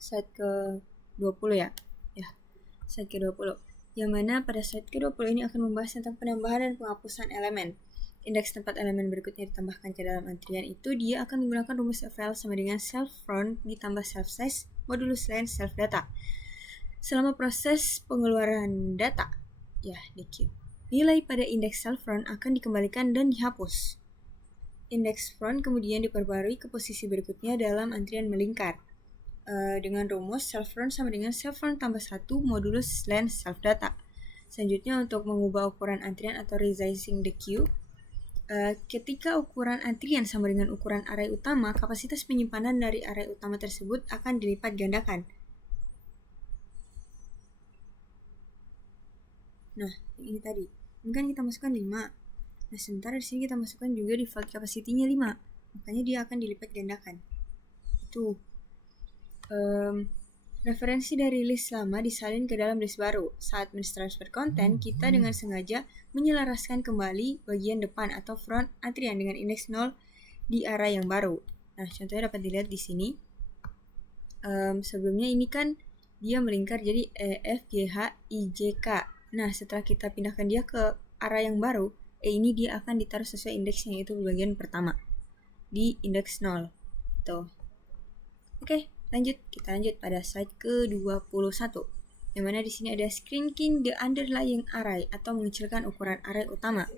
slide ke-20 ya. Slide ke-20. Yang mana pada slide ke-20 ini akan membahas tentang penambahan dan penghapusan elemen. Indeks tempat elemen berikutnya ditambahkan ke dalam antrian itu, dia akan menggunakan rumus FL sama dengan self front ditambah self size modulus len self data. Selama proses pengeluaran data, DQ, nilai pada indeks self front akan dikembalikan dan dihapus. Indeks front kemudian diperbarui ke posisi berikutnya dalam antrian melingkar. Dengan rumus self front sama dengan self front tambah 1 modulus len self data. Selanjutnya untuk mengubah ukuran antrian atau resizing the queue, ketika ukuran antrian sama dengan ukuran array utama, kapasitas penyimpanan dari array utama tersebut akan dilipat gandakan. Nah, ini tadi. Ini kan kita masukkan 5. Nah, sementara di sini kita masukkan juga default capacity-nya 5. Makanya dia akan dilipat gandakan. Itu. Referensi dari list lama disalin ke dalam list baru. Saat mentransfer konten, kita dengan sengaja menyelaraskan kembali bagian depan atau front antrian dengan indeks 0 di array yang baru. Nah, contohnya dapat dilihat di sini. Sebelumnya ini kan dia melingkar jadi E, F, G, H, I, J, K. Nah, setelah kita pindahkan dia ke array yang baru, ini dia akan ditaruh sesuai indeksnya, yaitu bagian pertama di indeks 0. Tuh. Oke. Kita lanjut pada slide ke-21, yang mana di sini ada shrinking the underlying array atau mengecilkan ukuran array utama.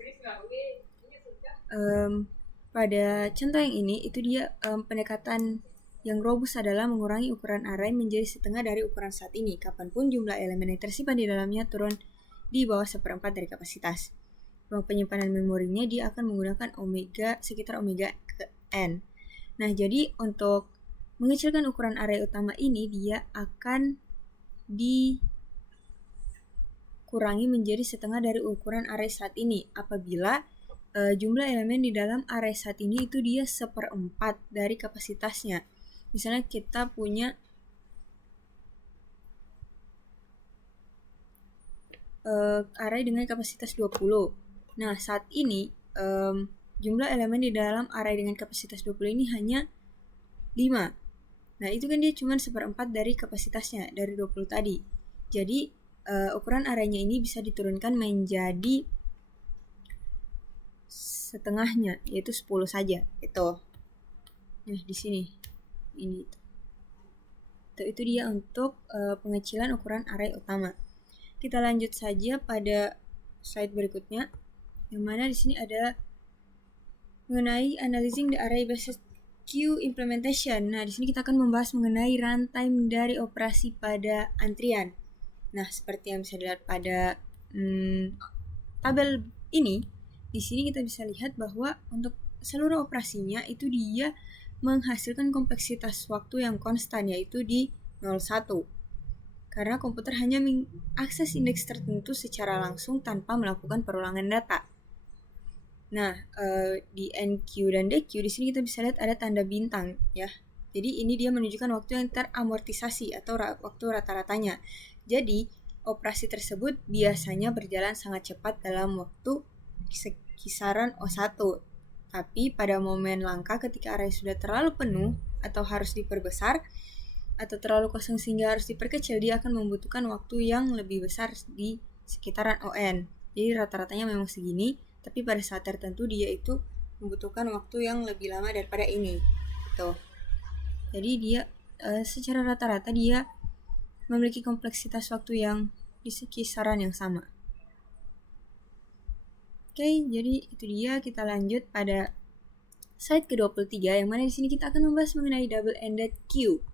pada contoh yang ini itu dia pendekatan yang robust adalah mengurangi ukuran array menjadi setengah dari ukuran saat ini, kapanpun jumlah elemen yang tersimpan di dalamnya turun di bawah 1/4 dari kapasitas. Ruang penyimpanan memorinya dia akan menggunakan sekitar omega ke n. Nah, jadi untuk mengecilkan ukuran array utama ini, dia akan dikurangi menjadi setengah dari ukuran array saat ini apabila jumlah elemen di dalam array saat ini itu dia 1/4 dari kapasitasnya. Misalnya kita punya array dengan kapasitas 20. Nah, saat ini jumlah elemen di dalam array dengan kapasitas 20 ini hanya 5. Nah, itu kan dia cuma 1/4 dari kapasitasnya, dari 20 tadi. Jadi, ukuran arraynya ini bisa diturunkan menjadi setengahnya, yaitu 10 saja. Itu. Nah, di sini. Ini. Itu dia untuk pengecilan ukuran array utama. Kita lanjut saja pada slide berikutnya, yang mana di sini ada mengenai analyzing the array based queue implementation. Nah, di sini kita akan membahas mengenai runtime dari operasi pada antrian. Nah, seperti yang bisa dilihat pada tabel ini, di sini kita bisa lihat bahwa untuk seluruh operasinya itu dia menghasilkan kompleksitas waktu yang konstan, yaitu di 0,1. Karena komputer hanya mengakses indeks tertentu secara langsung tanpa melakukan perulangan data. Nah, di NQ dan DQ di sini kita bisa lihat ada tanda bintang, ya. Jadi ini dia menunjukkan waktu yang teramortisasi atau waktu rata-ratanya. Jadi operasi tersebut biasanya berjalan sangat cepat dalam waktu kisaran O1. Tapi pada momen langka ketika array sudah terlalu penuh atau harus diperbesar atau terlalu kosong sehingga harus diperkecil, dia akan membutuhkan waktu yang lebih besar di sekitaran ON. Jadi rata-ratanya memang segini, tapi pada saat tertentu dia itu membutuhkan waktu yang lebih lama daripada ini. Gitu. Jadi dia secara rata-rata dia memiliki kompleksitas waktu yang di kisaran yang sama. Oke, jadi itu dia. Kita lanjut pada slide ke-23, yang mana di sini kita akan membahas mengenai double-ended queue.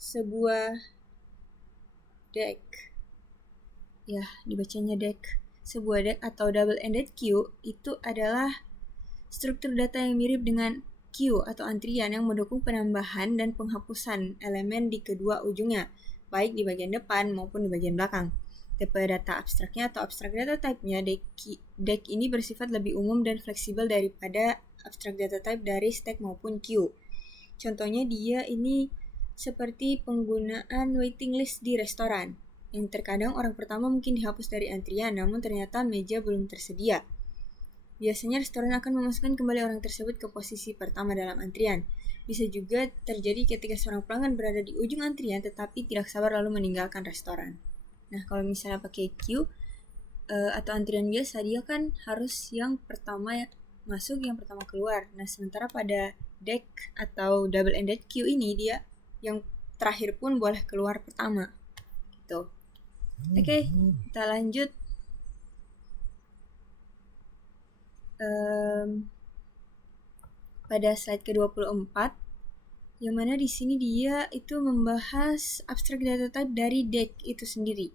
Sebuah deck, ya dibacanya deck. Sebuah deck atau double-ended queue itu adalah struktur data yang mirip dengan queue atau antrian yang mendukung penambahan dan penghapusan elemen di kedua ujungnya, baik di bagian depan maupun di bagian belakang. Tipe data abstraknya atau abstract data type-nya deck ini bersifat lebih umum dan fleksibel daripada abstract data type dari stack maupun queue. Contohnya dia ini seperti penggunaan waiting list di restoran, yang terkadang orang pertama mungkin dihapus dari antrian, namun ternyata meja belum tersedia. Biasanya restoran akan memasukkan kembali orang tersebut ke posisi pertama dalam antrian. Bisa juga terjadi ketika seorang pelanggan berada di ujung antrian tetapi tidak sabar lalu meninggalkan restoran. Nah, kalau misalnya pakai queue atau antrian biasa, dia kan harus yang pertama masuk, yang pertama keluar. Nah, sementara pada deck atau double-ended queue ini dia yang terakhir pun boleh keluar pertama. Gitu. Oke, kita lanjut. Pada slide ke-24, yang mana di sini dia itu membahas abstract data type dari deck itu sendiri.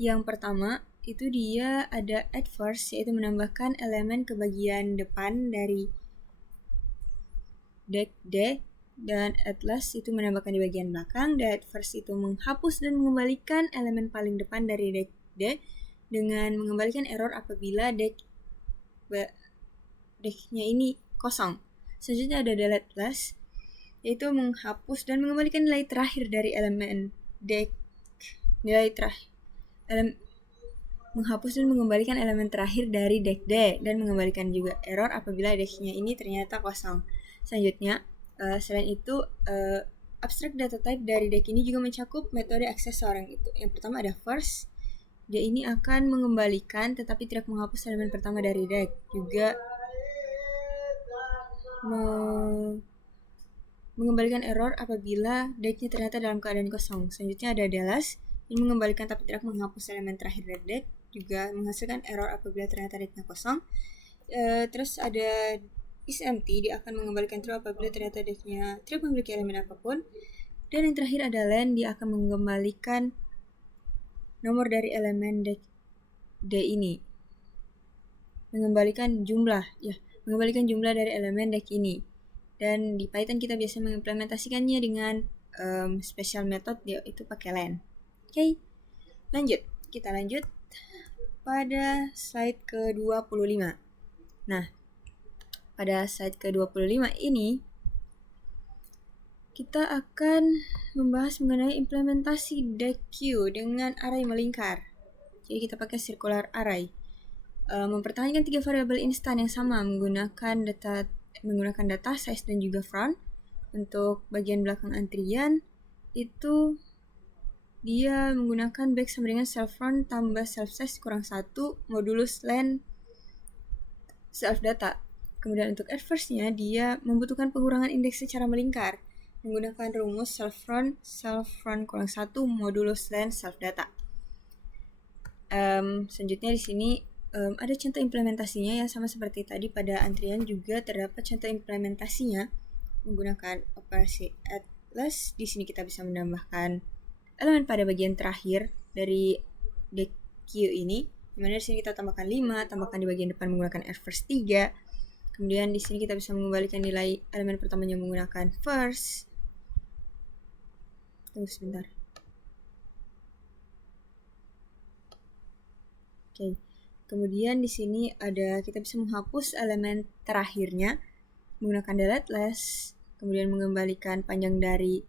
Yang pertama itu dia ada add first, yaitu menambahkan elemen ke bagian depan dari deck D, dan add last itu menambahkan di bagian belakang. Dan add first itu menghapus dan mengembalikan elemen paling depan dari deck D dengan mengembalikan error apabila decknya ini kosong. Selanjutnya ada delete last, yaitu menghapus dan mengembalikan nilai terakhir dari elemen deck. Menghapus dan mengembalikan elemen terakhir dari deck D dan mengembalikan juga error apabila decknya ini ternyata kosong. Selanjutnya, selain itu abstract data type dari deck ini juga mencakup metode aksesor yang itu. Yang pertama ada first, dia ini akan mengembalikan tetapi tidak menghapus elemen pertama dari deck. Juga mengembalikan error apabila decknya ternyata dalam keadaan kosong. Selanjutnya ada delete, yang mengembalikan tapi tidak menghapus elemen terakhir dari deck. juga menghasilkan error apabila ternyata decknya kosong. Terus ada isEmpty, dia akan mengembalikan true apabila ternyata decknya tidak memiliki elemen apapun. Dan yang terakhir ada land, dia akan mengembalikan nomor dari elemen deck D ini. Mengembalikan jumlah dari elemen deck ini. Dan di Python kita biasa mengimplementasikannya dengan special method, yaitu pakai len. Oke, kita lanjut pada slide ke-25. Nah, pada slide ke-25 ini kita akan membahas mengenai implementasi deck queue dengan array melingkar. Jadi kita pakai circular array. Mempertahankan 3 variabel instan yang sama menggunakan data size dan juga front. Untuk bagian belakang antrian itu dia menggunakan back sama dengan self front tambah self size kurang 1 modulus len self data. Kemudian untuk at first-nya dia membutuhkan pengurangan indeks secara melingkar menggunakan rumus self front kurang 1 modulus len self data. Selanjutnya di sini ada contoh implementasinya yang sama seperti tadi. Pada antrian juga terdapat contoh implementasinya menggunakan operasi at last. Di sini kita bisa menambahkan elemen pada bagian terakhir dari deck queue ini. Dimana di sini kita tambahkan 5, tambahkan di bagian depan menggunakan at first 3. Kemudian di sini kita bisa mengembalikan nilai elemen pertamanya menggunakan first. Tunggu sebentar. Oke. Kemudian di sini kita bisa menghapus elemen terakhirnya menggunakan delete less, kemudian mengembalikan panjang dari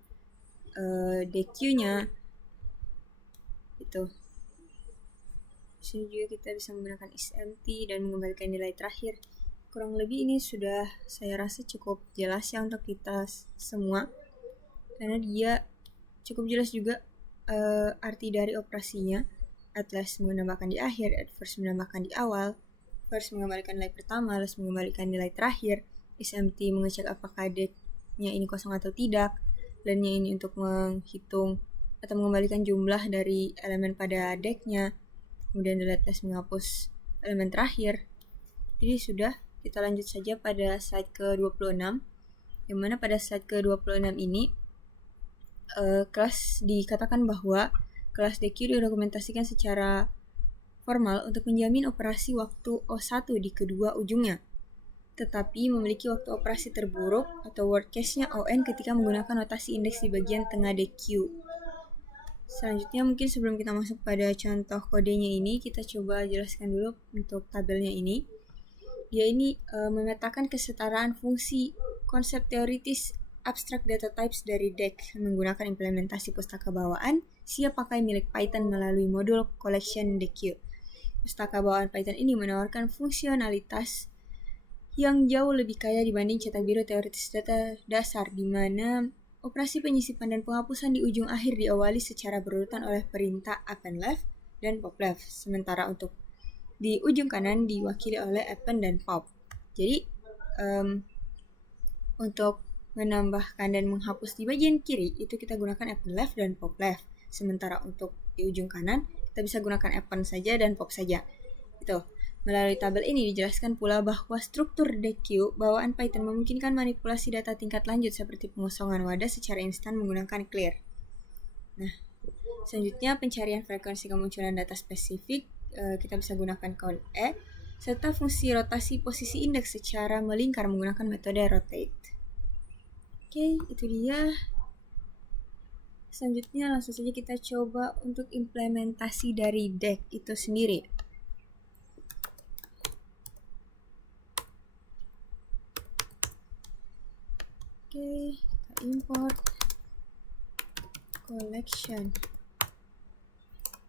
DQ-nya itu. Di sini juga kita bisa menggunakan isEmpty dan mengembalikan nilai terakhir. Kurang lebih ini sudah saya rasa cukup jelas ya untuk kita semua, karena dia cukup jelas juga arti dari operasinya. At last menambahkan di akhir, at first menambahkan di awal, first mengembalikan nilai pertama, last mengembalikan nilai terakhir, isEmpty mengecek apakah decknya ini kosong atau tidak, landnya ini untuk menghitung atau mengembalikan jumlah dari elemen pada decknya, kemudian delete last menghapus elemen terakhir. Jadi sudah, kita lanjut saja pada slide ke-26, yang mana pada slide ke-26 ini kelas dikatakan bahwa kelas DQ didokumentasikan secara formal untuk menjamin operasi waktu O1 di kedua ujungnya, tetapi memiliki waktu operasi terburuk atau worst case-nya ON ketika menggunakan notasi indeks di bagian tengah DQ. Selanjutnya mungkin sebelum kita masuk pada contoh kodenya ini, kita coba jelaskan dulu untuk tabelnya ini. Dia ini memetakan kesetaraan fungsi konsep teoritis abstract data types dari DEC menggunakan implementasi pustaka bawaan siap pakai milik Python melalui modul collection DQ. Pustaka bawaan Python ini menawarkan fungsionalitas yang jauh lebih kaya dibanding cetak biru teoritis data dasar, di mana operasi penyisipan dan penghapusan di ujung akhir diawali secara berurutan oleh perintah append left dan pop left, sementara untuk di ujung kanan diwakili oleh append dan pop. Jadi untuk menambahkan dan menghapus di bagian kiri itu kita gunakan append left dan pop left, sementara untuk di ujung kanan kita bisa gunakan append saja dan pop saja. Itu. Melalui tabel ini dijelaskan pula bahwa struktur DQ bawaan Python memungkinkan manipulasi data tingkat lanjut seperti pengosongan wadah secara instan menggunakan clear. Nah, selanjutnya pencarian frekuensi kemunculan data spesifik kita bisa gunakan count E serta fungsi rotasi posisi indeks secara melingkar menggunakan metode rotate. Oke, itu dia. Selanjutnya langsung saja kita coba untuk implementasi dari DEC itu sendiri. Oke, kita import collection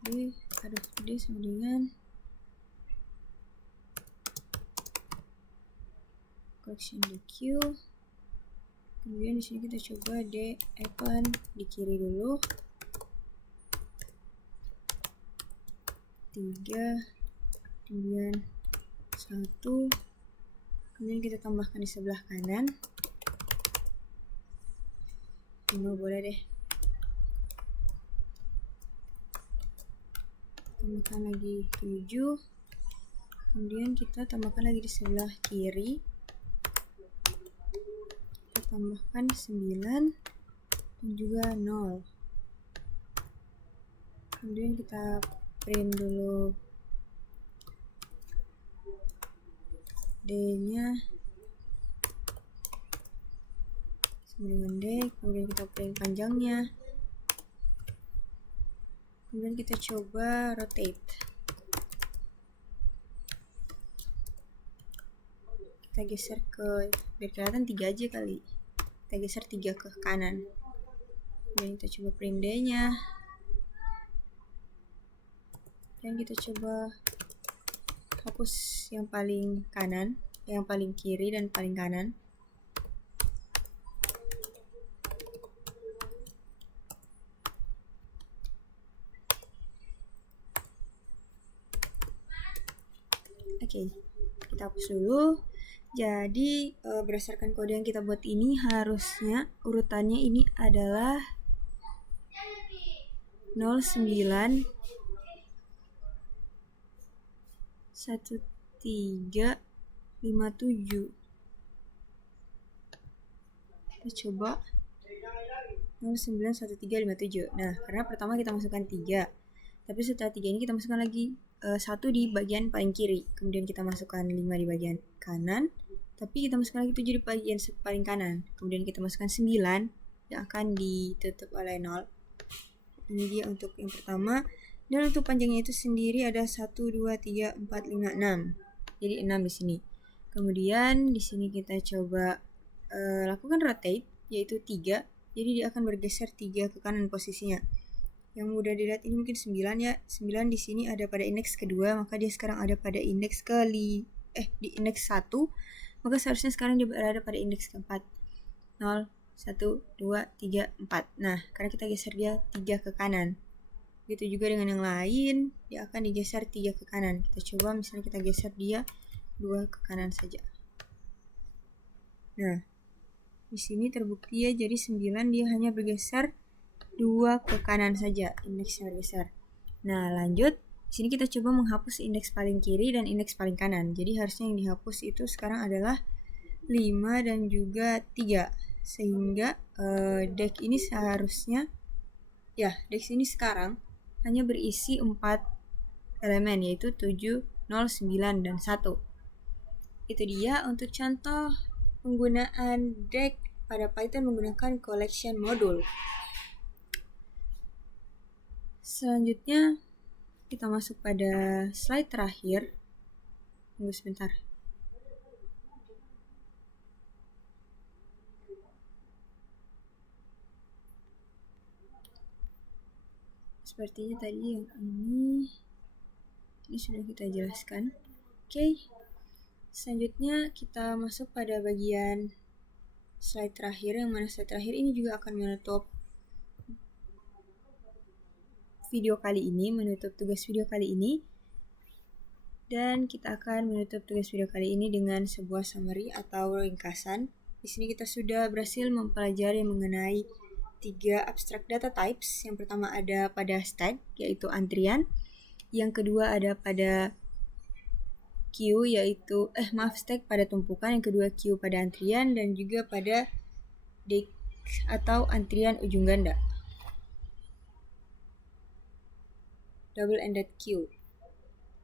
D sama dengan collection DQ. Kemudian di sini kita coba D append di kiri dulu. 3, kemudian 1, kemudian kita tambahkan di sebelah kanan. 5 boleh deh. tambahkan lagi 7, kemudian kita tambahkan lagi di sebelah kiri, kita tambahkan 9 dan juga 0. Kemudian kita print dulu D-nya sama dengan D, kemudian kita print panjangnya, kemudian kita coba rotate. Kita geser ke, biar kelihatan 3 aja kali, kita geser 3 ke kanan, kemudian kita coba print D-nya, dan kita coba hapus yang paling kanan, yang paling kiri dan paling kanan. Oke, kita hapus dulu. Jadi berdasarkan kode yang kita buat ini, harusnya urutannya ini adalah 09 1357. Kita coba 091357. Nah, karena pertama kita masukkan 3, tapi setelah 3 ini kita masukkan lagi 1 di bagian paling kiri, kemudian kita masukkan 5 di bagian kanan, tapi kita masukkan lagi 7 di bagian paling kanan, kemudian kita masukkan 9 yang akan ditutup oleh 0. Ini dia untuk yang pertama. Dan untuk panjangnya itu sendiri ada 1, 2, 3, 4, 5, 6. Jadi 6 di sini. Kemudian di sini kita coba lakukan rotate, yaitu 3. Jadi dia akan bergeser 3 ke kanan posisinya. Yang mudah dilihat ini mungkin 9 ya. 9 di sini ada pada indeks kedua, maka dia sekarang ada pada indeks di indeks 1. Maka seharusnya sekarang dia berada pada indeks keempat. 0, 1, 2, 3, 4. Nah, karena kita geser dia 3 ke kanan. Begitu juga dengan yang lain, dia akan digeser 3 ke kanan. Kita coba misalnya kita geser dia 2 ke kanan saja. Nah, di sini terbukti ya, jadi 9 dia hanya bergeser 2 ke kanan saja, indeksnya bergeser. Nah, lanjut. Di sini kita coba menghapus indeks paling kiri dan indeks paling kanan. Jadi harusnya yang dihapus itu sekarang adalah 5 dan juga 3. Sehingga deck ini seharusnya, ya, deck ini sekarang hanya berisi 4 elemen, yaitu 7, 0, 9, dan 1. Itu dia untuk contoh penggunaan deck pada Python menggunakan collection module. Selanjutnya kita masuk pada slide terakhir. Tunggu sebentar. Sepertinya tadi yang ini sudah kita jelaskan. Oke. Selanjutnya kita masuk pada bagian slide terakhir, yang mana slide terakhir ini juga akan menutup video kali ini, menutup tugas video kali ini. Dan kita akan menutup tugas video kali ini dengan sebuah summary atau ringkasan. Di sini kita sudah berhasil mempelajari mengenai 3 abstract data types. Yang pertama ada pada stack, yaitu antrian. Yang kedua ada pada queue, yaitu stack pada tumpukan. Yang kedua queue pada antrian, dan juga pada deck atau antrian ujung ganda, double-ended queue.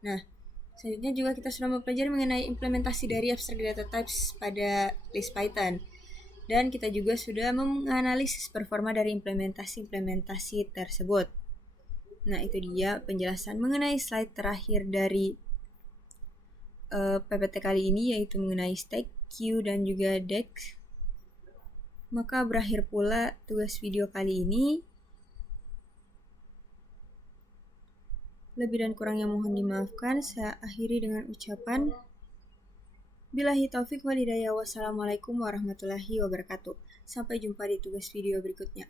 Nah, selanjutnya juga kita sudah mempelajari mengenai implementasi dari abstract data types pada list Python. Dan kita juga sudah menganalisis performa dari implementasi tersebut. Nah, itu dia penjelasan mengenai slide terakhir dari PPT kali ini, yaitu mengenai stack, queue, dan juga deck. Maka berakhir pula tugas video kali ini. Lebih dan kurangnya mohon dimaafkan. Saya akhiri dengan ucapan billahi taufik wal hidayah. Wassalamualaikum warahmatullahi wabarakatuh. Sampai jumpa di tugas video berikutnya.